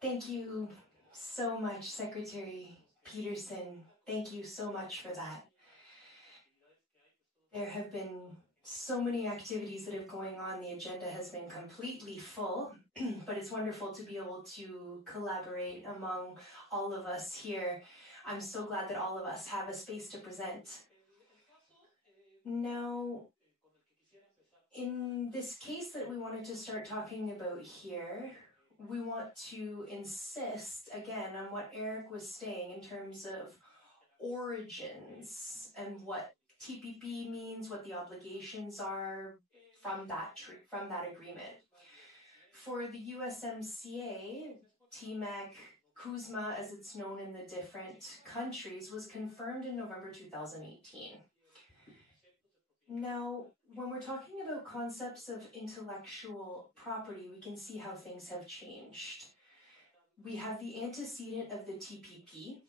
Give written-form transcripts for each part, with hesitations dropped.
Thank you so much, Secretary Peterson. Thank you so much for that. There have been so many activities that are going on. The agenda has been completely full, but it's wonderful to be able to collaborate among all of us here. I'm so glad that all of us have a space to present. Now, in this case that we wanted to start talking about here, we want to insist again on what Eric was saying in terms of origins and what TPP means, what the obligations are from that agreement. For the USMCA, TMAC, CUSMA, as it's known in the different countries, was confirmed in November 2018. Now, when we're talking about concepts of intellectual property, we can see how things have changed. We have the antecedent of the TPP,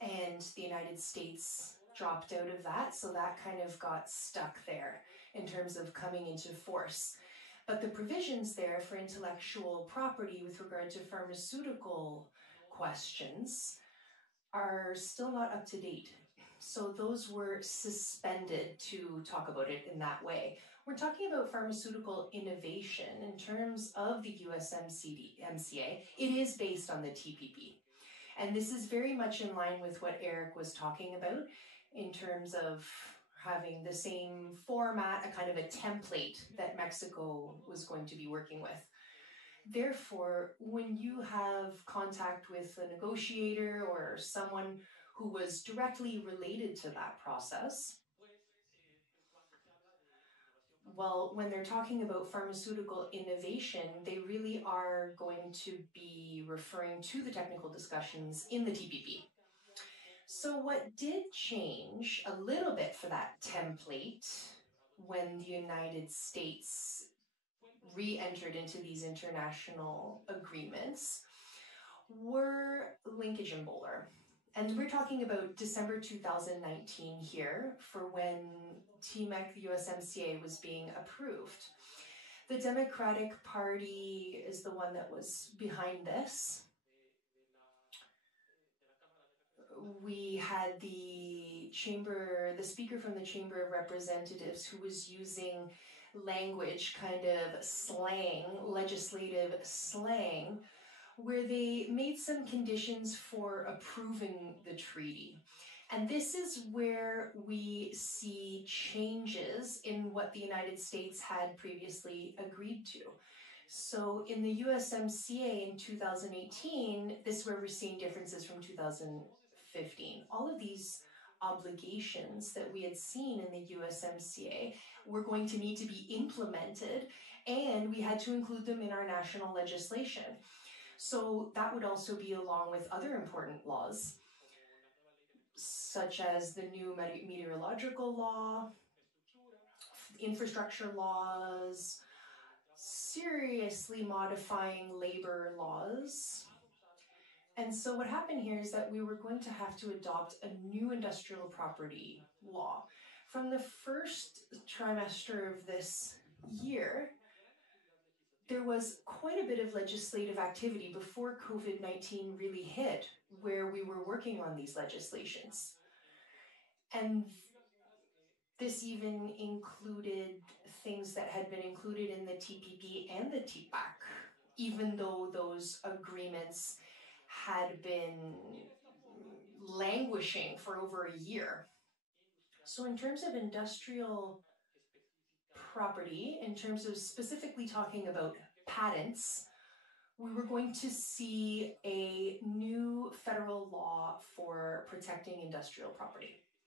and the United States dropped out of that, so that kind of got stuck there in terms of coming into force. But the provisions there for intellectual property with regard to pharmaceutical questions are still not up to date. So those were suspended to talk about it in that way. We're talking about pharmaceutical innovation in terms of the USMCA. It is based on the TPP. And this is very much in line with what Eric was talking about in terms of having the same format, a kind of a template that Mexico was going to be working with. Therefore, when you have contact with a negotiator or someone who was directly related to that process, well, when they're talking about pharmaceutical innovation, they really are going to be referring to the technical discussions in the TPP. So what did change a little bit for that template when the United States re-entered into these international agreements were linkage and Bowler. And we're talking about December 2019 here for when TMEC, the USMCA, was being approved. The Democratic Party is the one that was behind this. We had the speaker from the Chamber of Representatives who was using language, kind of slang, legislative slang, where they made some conditions for approving the treaty. And this is where we see changes in what the United States had previously agreed to. So in the USMCA in 2018, this is where we're seeing differences from 2015. All of these obligations that we had seen in the USMCA were going to need to be implemented, and we had to include them in our national legislation. So that would also be along with other important laws, such as the new meteorological law, infrastructure laws, seriously modifying labor laws. And so what happened here is that we were going to have to adopt a new industrial property law. From the first trimester of this year, there was quite a bit of legislative activity before COVID-19 really hit, where we were working on these legislations. And this even included things that had been included in the TPP and the TPAC, even though those agreements had been languishing for over a year. So in terms of industrial property, in terms of specifically talking about patents, we were going to see a new federal law for protecting industrial property.